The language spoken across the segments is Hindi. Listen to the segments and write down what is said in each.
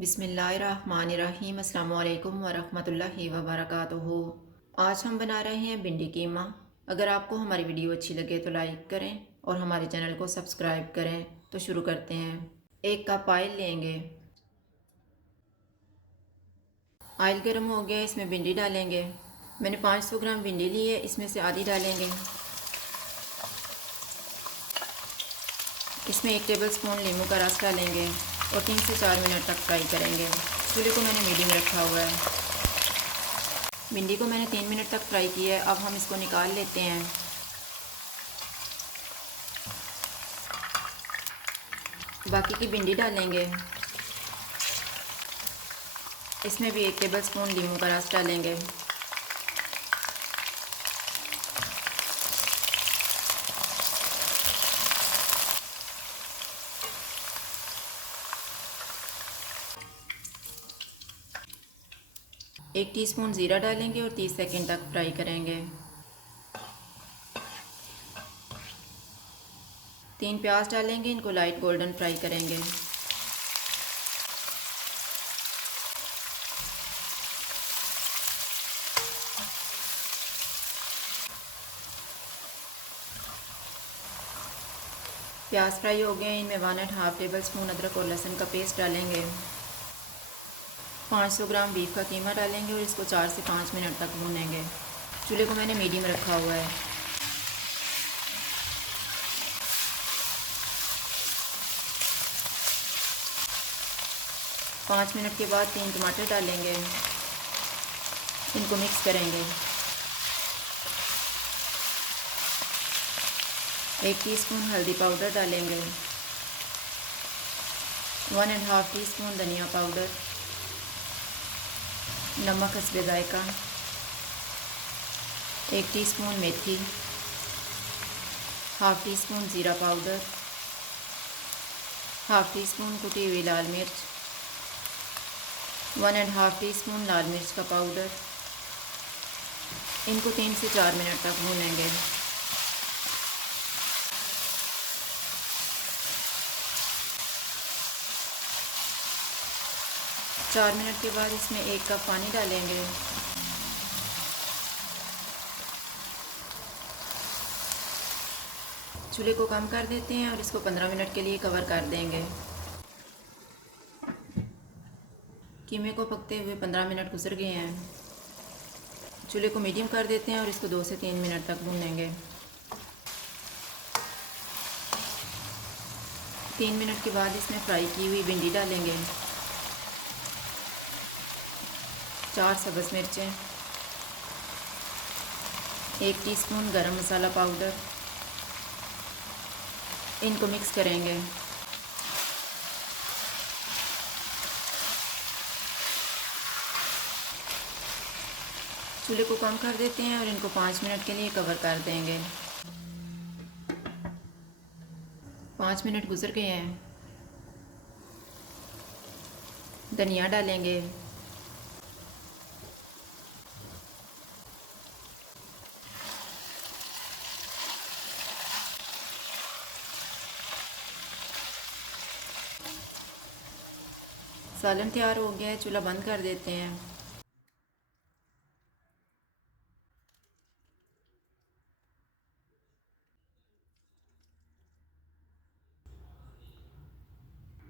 बिस्मिल्लाहिर्रहमानिर्रहीम। अस्सलाम वालेकुम वरहमतुल्लाहि वबरकातुहू। आज हम बना रहे हैं भिंडी कीमा। अगर आपको हमारी वीडियो अच्छी लगे तो लाइक करें और हमारे चैनल को सब्सक्राइब करें। तो शुरू करते हैं। 1 कप ऑयल लेंगे। ऑयल गर्म हो गया, इसमें भिंडी डालेंगे। मैंने 500 ग्राम भिंडी ली है, इसमें से आधी डालेंगे। इसमें 1 टेबल स्पून नींबू का रस डालेंगे और 3 से 4 मिनट तक फ्राई करेंगे। चूल्हे को मैंने मीडियम रखा हुआ है। भिंडी को मैंने 3 मिनट तक फ्राई किया है। अब हम इसको निकाल लेते हैं। बाकी की भिंडी डालेंगे। इसमें भी 1 टेबल स्पून नींबू का रस डालेंगे। एक टीस्पून ज़ीरा डालेंगे और 30 सेकंड तक फ्राई करेंगे। 3 प्याज डालेंगे, इनको लाइट गोल्डन फ्राई करेंगे। प्याज फ्राई हो गए, इनमें 1.5 टेबल स्पून अदरक और लहसुन का पेस्ट डालेंगे। 500 ग्राम बीफ का कीमा डालेंगे और इसको 4 से 5 मिनट तक भूनेंगे। चूल्हे को मैंने मीडियम रखा हुआ है। पाँच मिनट के बाद 3 टमाटर डालेंगे, इनको मिक्स करेंगे। 1 टीस्पून हल्दी पाउडर डालेंगे। 1.5 टीस्पून धनिया पाउडर, नमक हस्बे जायका, 1 टीस्पून मेथी, हाफ़ टी स्पून ज़ीरा पाउडर, हाफ़ टी स्पून कुटी हुई लाल मिर्च, 1.5 टीस्पून लाल मिर्च का पाउडर। इनको 3 से 4 मिनट तक भूनेंगे। चार मिनट के बाद इसमें 1 कप पानी डालेंगे। चूल्हे को कम कर देते हैं और इसको 15 मिनट के लिए कवर कर देंगे। कीमे को पकते हुए 15 मिनट गुजर गए हैं। चूल्हे को मीडियम कर देते हैं और इसको 2 से 3 मिनट तक भूनेंगे। 3 मिनट के बाद इसमें फ्राई की हुई भिंडी डालेंगे। 4 सब्ज़ मिर्चें, 1 टीस्पून गरम मसाला पाउडर, इनको मिक्स करेंगे। चूल्हे को कम कर देते हैं और इनको 5 मिनट के लिए कवर कर देंगे। 5 मिनट गुजर गए हैं। धनिया डालेंगे। सालन तैयार हो गया है, चूल्हा बंद कर देते हैं।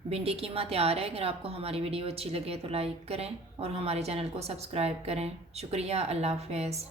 भिंडी कीमा तैयार है। अगर आपको हमारी वीडियो अच्छी लगे तो लाइक करें और हमारे चैनल को सब्सक्राइब करें। शुक्रिया। अल्लाह हाफ़िज़।